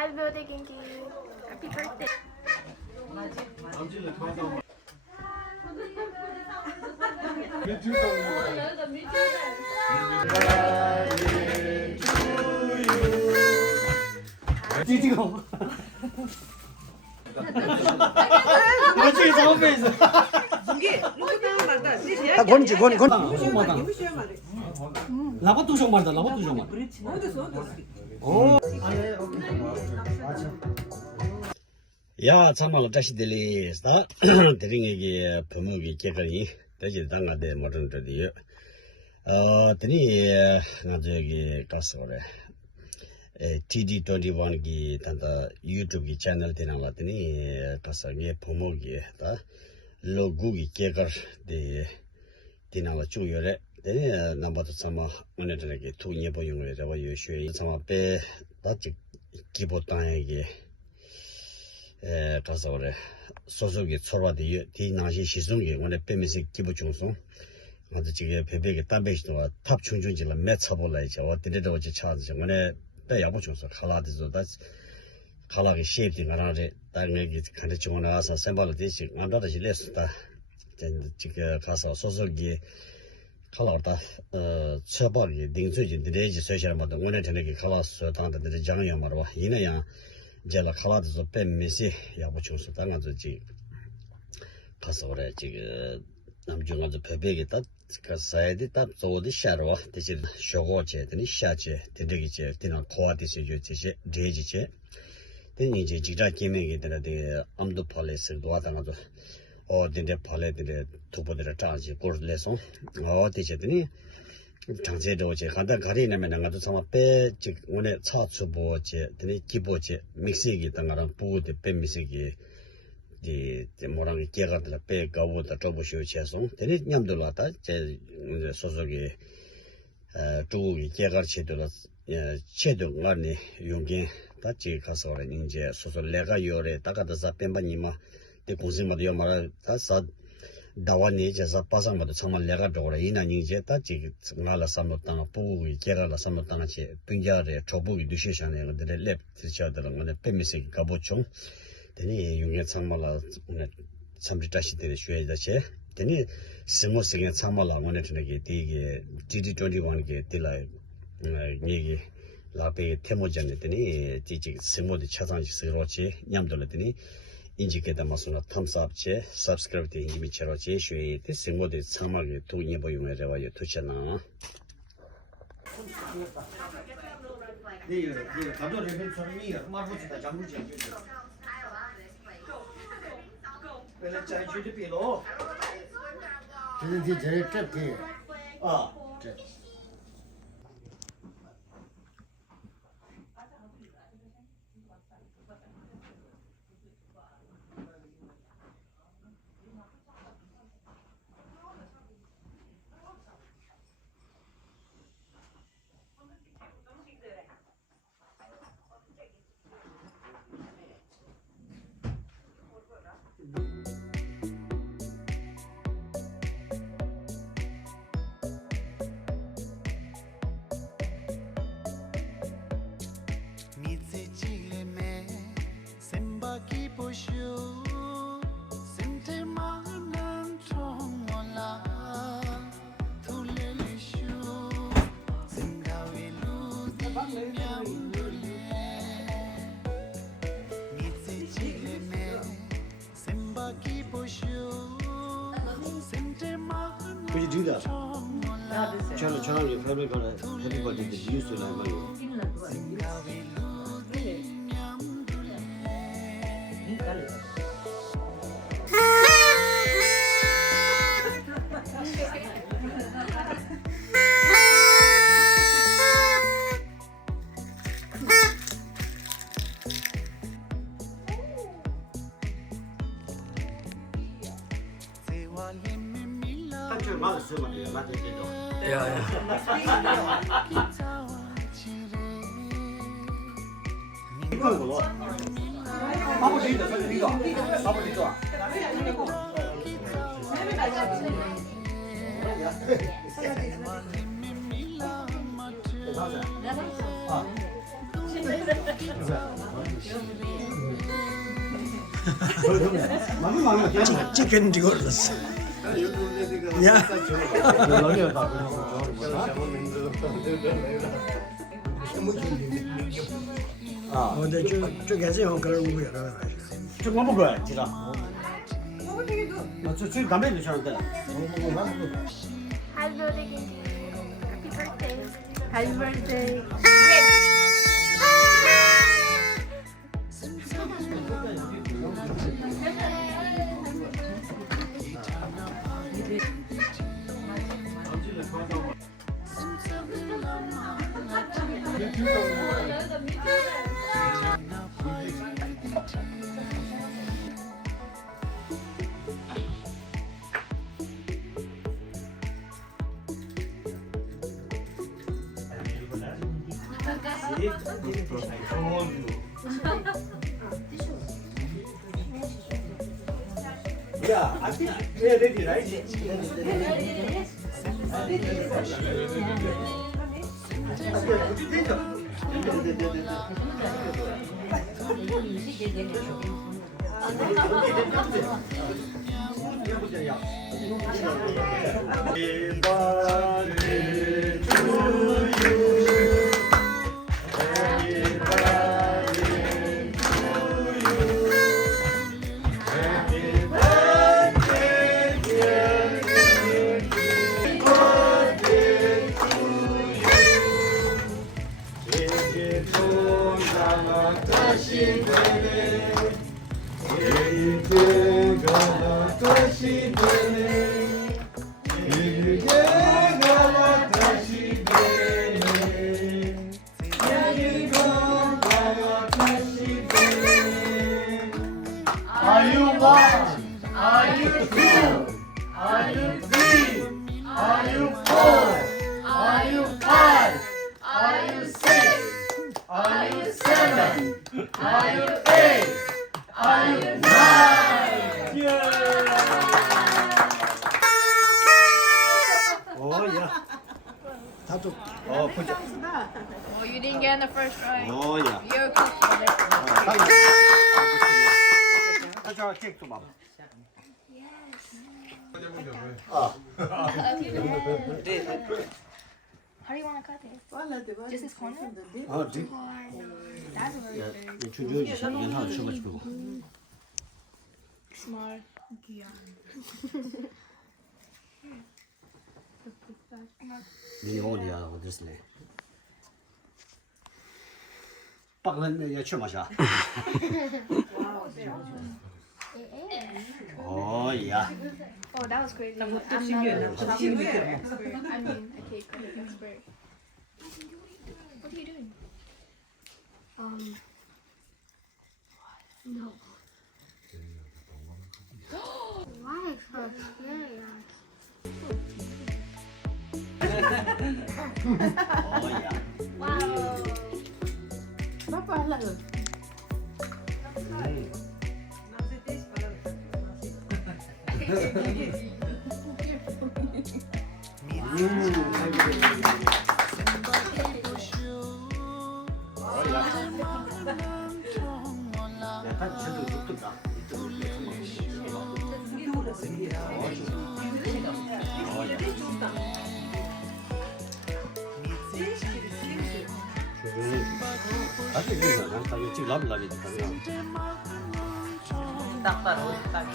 Happy birthday, Kinky. Happy birthday. 다 건지 건 라바 두종 말다 라바 두종 말. 야 참말로 다시 들리스다. 드링에게 부모기 개거니 대지 당가데 모른들이요. 드니 나 저기 가서 그래. TD21기 단다 유튜브 채널 되나라더니 가서 예 부모기다. 로고기 개거 데 디나와 주요래. 네, 남바도 참아 오늘들에게 두 예보 용어라고 요시에 참아 빼 다직 기보단에게 가서 그래 소속이 초라디 디나시 시송이 오늘 빼면서 기부 중송 나도 지금 베베게 담배시도 탑 충중질을 맺혀볼라 이제 어디래도 어제 찾아서 오늘 빼야고 중송 칼라드도 다 칼라게 쉐입이 나라데 당내기 근데 지금 나와서 샘발로 되지 안다듯이 레스다 지금 가서 소속이 칼라다 처벌이 딩수진 드레지 소셜마다 오늘 저녁에 칼라스 당한테 장이야 말아 이내야 제가 칼라드서 뺀미시 야부 중수 당한지 가서 그래 지금 남중한테 배배게 딱 가사이디 딱 저디 샤로 대신 쇼고제 되니 샤제 되게제 되나 코아디스 요제제 데지제 되니 이제 지자 게임에 되는데 암도 폴리스를 도와다가도 어딘데 팔레들의 도보들의 장지 고르래서 어디제더니 장제도제 간다 가리내면 나도 참아 빼즉 오늘 차추보제 되니 기보제 믹스기 당가랑 부대 빼미스기 이 뭐랑 개가들 빼 가보다 troubleshoot 해서 되니 냠들라다 제 소속이 두기 개가 체도라 체도 안에 용기 같이 가서 이제 소속 내가 요래 다가다서 뺀바니마 때 고생마도 요마라 다사 다와니 제사 빠상마도 정말 내가 저거라 이나니 이제 다지 나라 삼었다나 부기 개가라 삼었다나 제 빙자래 조부기 두시샤네 근데 랩 지쳐들은 근데 빼미스 가보총 되니 용의 참말라 참지다시 되는 쉬어야지 되니 스모스게 참말라 오늘 저녁에 되게 GD21게 될라 얘기 라베 테모전에 되니 지지 스모드 차상식 쓰러지 냠돌더니 인지게다 마스나 탐사업체 subscribe 때 이미 처러지 쉬에 때 스모드 참말게 돈이 보이면 저와요 투잖아 네 가도 레벨처럼이 마르고다 장부지 왜래 자주지 비로 이제 제일 짧게 아 Could you do that? Channel your family gonna everybody that used to like money. 찍혔는지 몰랐어. 야. 근데 쪽에서 형 그걸 보고 여러 가. 저 뭐 먹어요, 제가. 저 담배 드시는데. Happy birthday, Genji. Happy birthday. Happy birthday. Yeah, I think they're ready, right? Are you one? Are you two? Are you three? Are you four? Are you five? Are you six? Are you seven? Are you eight? Are you nine? Oh, yeah. 다도 Oh, put it. Oh, you didn't get in the first try. Oh, yeah. You're okay. 저 케이크 좀 봐봐. How do you want to cut it? Just this corner? 아, 네. That's very big. 주주지 연하 쳐가지고. Smart. 미니온이야 어디서네. 빵은 야채 마셔. Oh, yeah. Oh, that was crazy. I'm not a chocolate expert. I mean, a cake expert. What are you doing? No. Why so serious? Oh, yeah. Wow. 약간 저도 좋던가. 아직 이거 난 당연히 지금 라면 당연. 딱 바로 딱.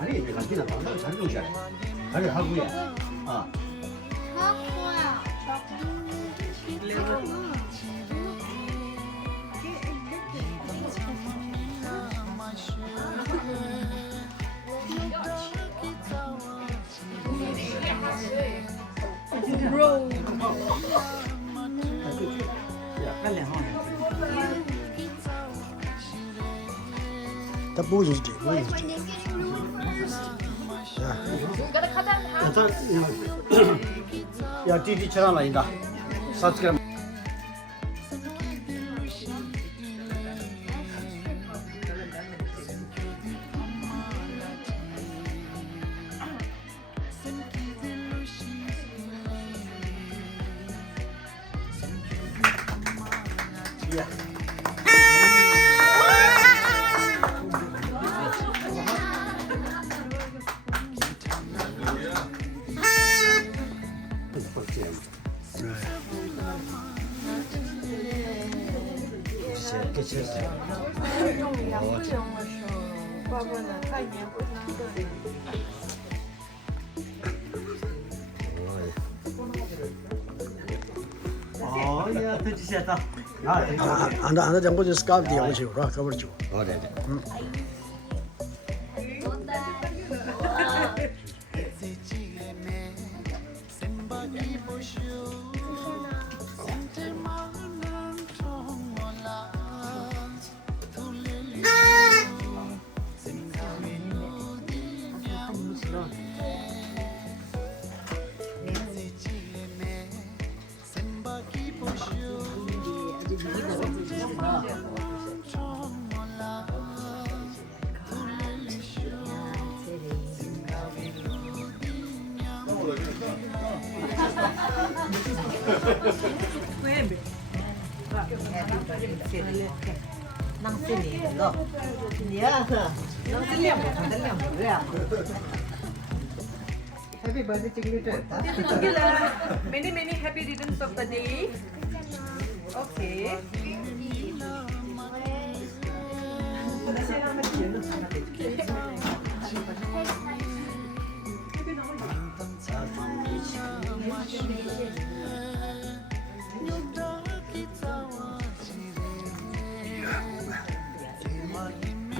아니 이제 간디나 방금 잘 놓으셔. 아니 하고야. 아. Bro. 다 보여주지. Gotta cut that in half. 야, 디디처럼 아니다. 사츠가 야, 드시겠다. 안 장고 저 스카프 뒤에 오지 라 커버 줘. 네. Nang sini loh. Ya, nang sini yang ya. Happy birthday Chiquita. Many happy returns of the day. Okay.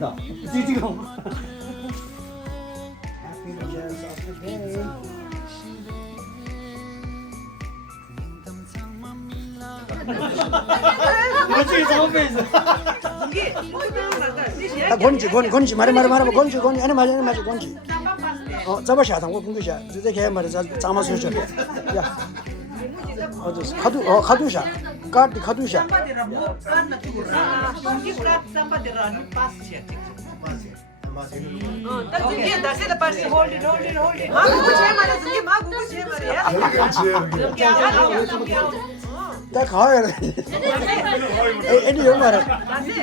자, 지금 이거 처음 뵀어. 건지 말해 건지 아니 말해 건지. 잡아 샤당 거 분규 샤. 이제 걔 말해 장마 수셔. 야. 가두샤. 가두샤. 다 가야 돼. 애니 요 말해.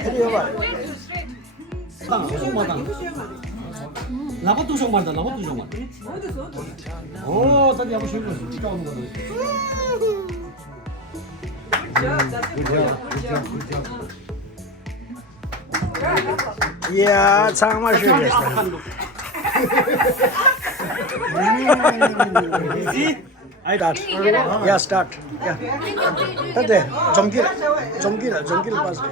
애니 요 말해. 라바도 정말다. 라바도 정말. 오, 다들 하고 싶은 거 진짜 오는 거다. 이야, 정말 쉬웠다. 야, 스타트. 야. 근데 점기를 봤어요.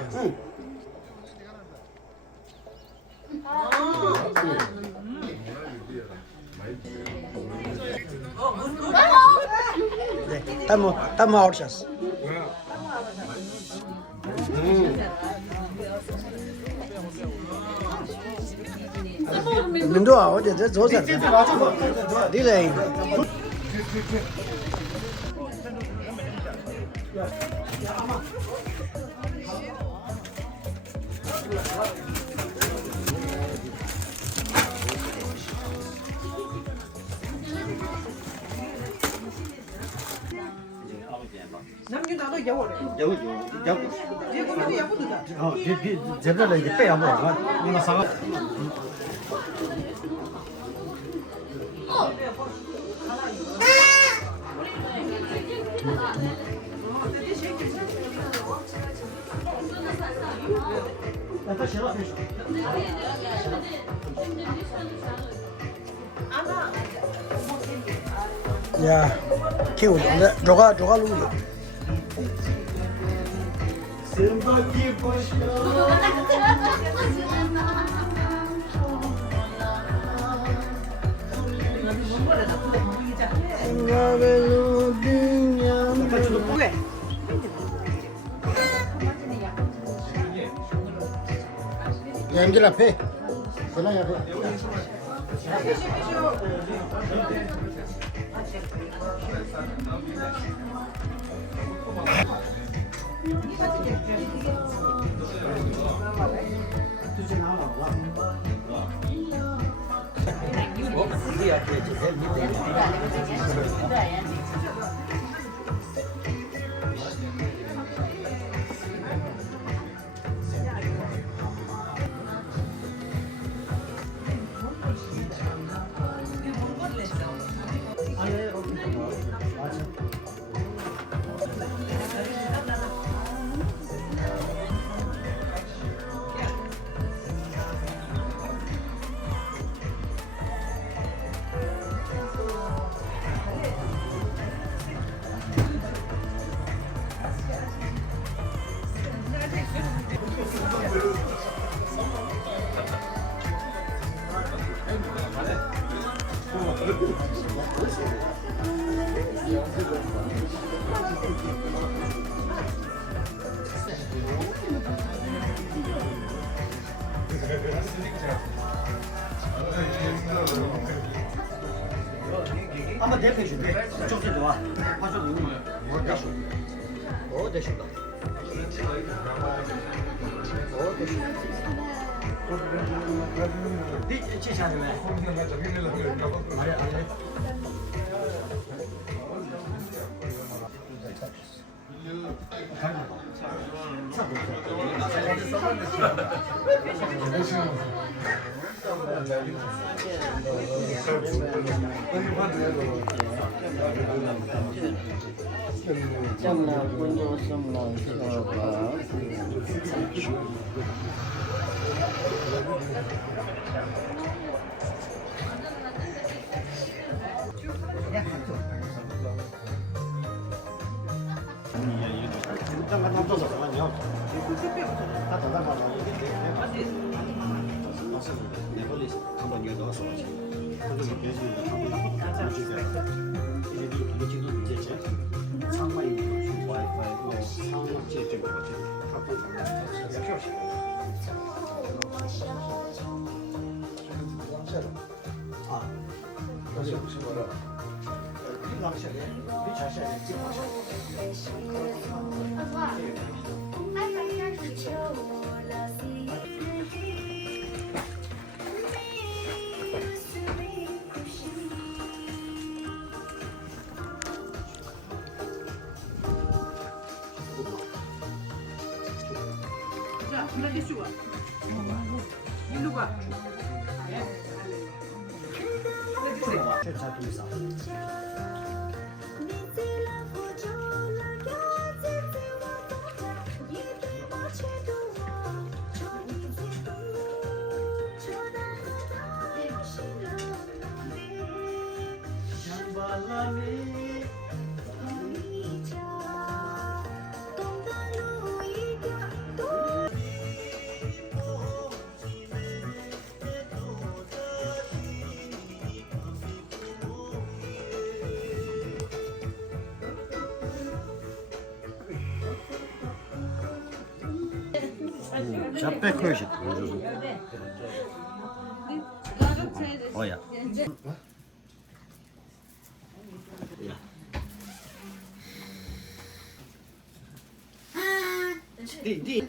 네, 담모 아웃샷. 민도아 어제 저 조사. 딜레이. 남긴 나도 여워래. 여기. 얘도 여보다. 제대로 이제 빼야 뭐. 이거 사가. 야, 키우죠. 근데 조가 누구야? 왜? 연길 앞에. 전화 앞에. 한번 대표해 줄게. 좀 와. 봐줘. 뭐 대쇼. 대쇼다. 대쇼. 네, 제시하지 마. 아래. 자, 그래 대쇼 와. 일로 와. 잡배 커시. 어야. 디